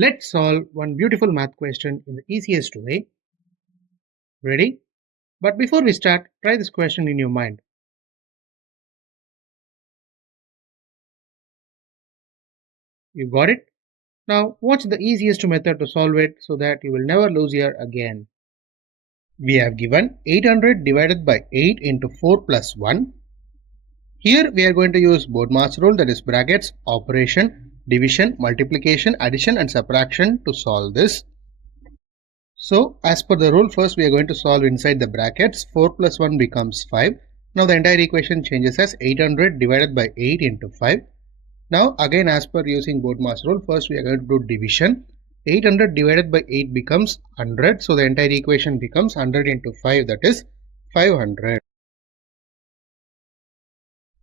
Let's solve one beautiful math question in the easiest way. Ready? But before we start, try this question in your mind. You got it? Now what's the easiest method to solve it so that you will never lose here again? We have given 800 divided by 8 into 4 plus 1. Here we are going to use BODMAS rule, that is brackets, operation, division, multiplication, addition and subtraction to solve this. So as per the rule, first we are going to solve inside the brackets. 4 plus 1 becomes 5. Now the entire equation changes as 800 divided by 8 into 5. Now again, as per using BODMAS rule, first we are going to do division. 800 divided by 8 becomes 100. So the entire equation becomes 100 into 5, that is 500.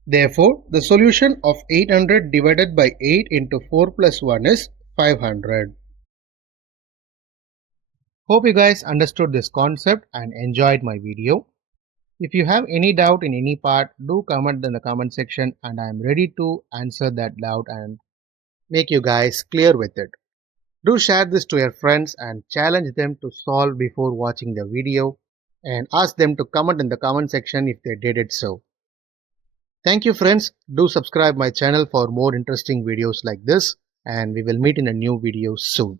Therefore, the solution of 800 divided by 8 into 4 plus 1 is 500. Hope you guys understood this concept and enjoyed my video. If you have any doubt in any part, do comment in the comment section and I am ready to answer that doubt and make you guys clear with it. Do share this to your friends and challenge them to solve before watching the video and ask them to comment in the comment section if they did it so. Thank you friends. Do subscribe my channel for more interesting videos like this and we will meet in a new video soon.